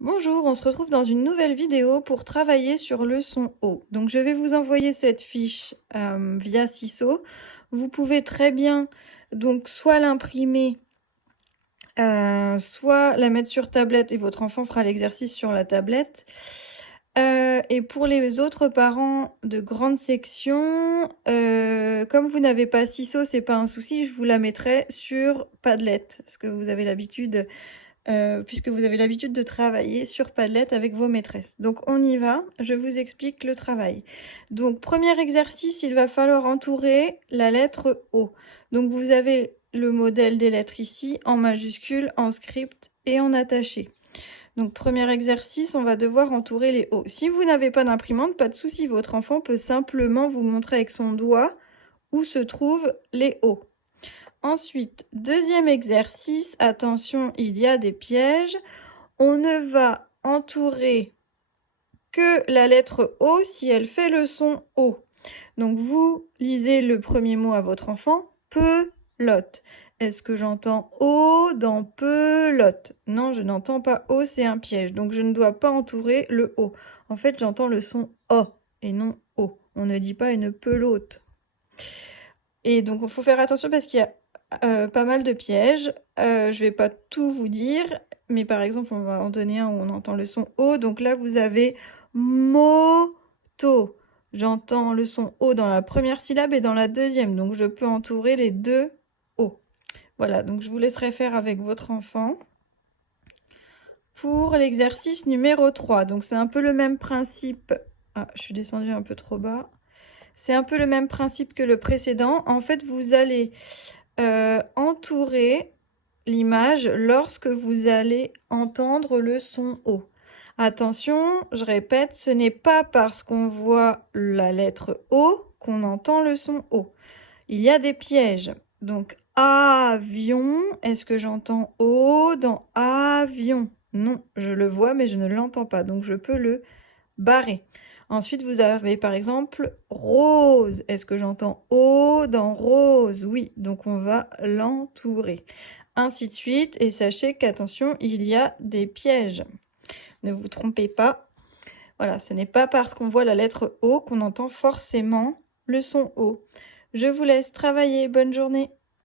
Bonjour, on se retrouve dans une nouvelle vidéo pour travailler sur le son O. Donc je vais vous envoyer cette fiche via Ciseaux. Vous pouvez très bien donc soit l'imprimer, soit la mettre sur tablette et votre enfant fera l'exercice sur la tablette. Et pour les autres parents de grande section, comme vous n'avez pas Ciseaux, c'est pas un souci, je vous la mettrai sur Padlet, parce que vous avez l'habitude puisque vous avez l'habitude de travailler sur Padlet avec vos maîtresses. Donc on y va, je vous explique le travail. Donc premier exercice, il va falloir entourer la lettre O. Donc vous avez le modèle des lettres ici, en majuscule, en script et en attaché. Donc premier exercice, on va devoir entourer les O. Si vous n'avez pas d'imprimante, pas de souci, votre enfant peut simplement vous montrer avec son doigt où se trouvent les O. Ensuite, deuxième exercice, attention, il y a des pièges. On ne va entourer que la lettre O si elle fait le son O. Donc vous lisez le premier mot à votre enfant, pelote. Est-ce que j'entends O dans pelote? Non, je n'entends pas O, c'est un piège. Donc je ne dois pas entourer le O. En fait, j'entends le son O et non O. On ne dit pas une pelote. Et donc il faut faire attention parce qu'il y a pas mal de pièges. Je vais pas tout vous dire, mais par exemple, on va en donner un où on entend le son O. Donc là, vous avez moto. J'entends le son O dans la première syllabe et dans la deuxième. Donc je peux entourer les deux O. Voilà, donc je vous laisserai faire avec votre enfant. Pour l'exercice numéro 3, donc c'est un peu le même principe. Ah, je suis descendue un peu trop bas. C'est un peu le même principe que le précédent. En fait, vous allez entourer l'image lorsque vous allez entendre le son O. Attention, je répète, ce n'est pas parce qu'on voit la lettre O qu'on entend le son O. Il y a des pièges. Donc, avion, est-ce que j'entends O dans avion? Non, je le vois, mais je ne l'entends pas. Donc, je peux le barrer. Ensuite, vous avez par exemple rose. Est-ce que j'entends O dans rose? Oui, donc on va l'entourer. Ainsi de suite. Et sachez qu'attention, il y a des pièges. Ne vous trompez pas. Voilà, ce n'est pas parce qu'on voit la lettre O qu'on entend forcément le son O. Je vous laisse travailler. Bonne journée.